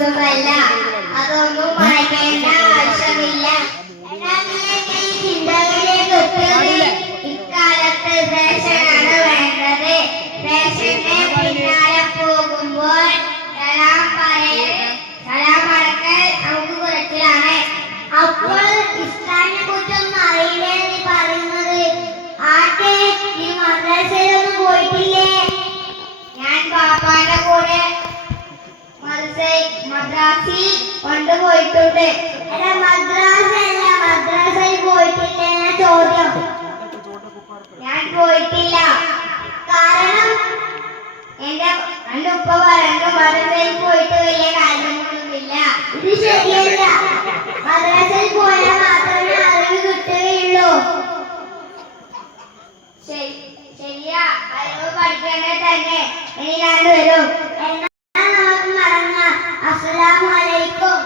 സുഖമല്ല. അതൊന്നും മറക്കേണ്ട ആവശ്യമില്ല. ചിന്തകളിലേക്ക് ഇക്കാലത്ത് റേഷനാണ് വേണ്ടത്. റേഷന്റെ പിന്നാലെ പോകുമ്പോൾ സലാം മടക്കൽ നമുക്ക് കുറച്ചിലാണ്. അപ്പോൾ ഇസ്ലാമിനെ കുറിച്ചൊന്നും അറിയില്ലേ നീ പറയുന്നത്? ആട്ടെ, നീ മദ്രസയിലൊന്നും പോയിട്ടില്ലേ? ഞാൻ പാപ്പാന്റെ കൂടെ മദ്രാസിൽ കൊണ്ടുപോയിട്ടുണ്ട്. എടാ, മദ്രസയിൽ പോയിട്ടില്ലേ? ചോദ്യം. ഞാൻ പോയിട്ടില്ല. കാരണം എന്റെ ഉപ്പ പറഞ്ഞു മദ്രസയിൽ പോയിട്ട് വലിയ കാര്യമൊന്നുമില്ല. ഇത് ശരിയല്ല. മദ്രസയിൽ പോയാൽ മാത്രമേ അറിവ് കിട്ടുകയുള്ളൂ. ശരിയാ, അറിവ് പഠിക്കേണ്ടത് തന്നെ. ഇനി ഞാൻ വരും. എന്നാൽ നമുക്ക് മടങ്ങാം. അസ്സലാമു അലൈക്കും.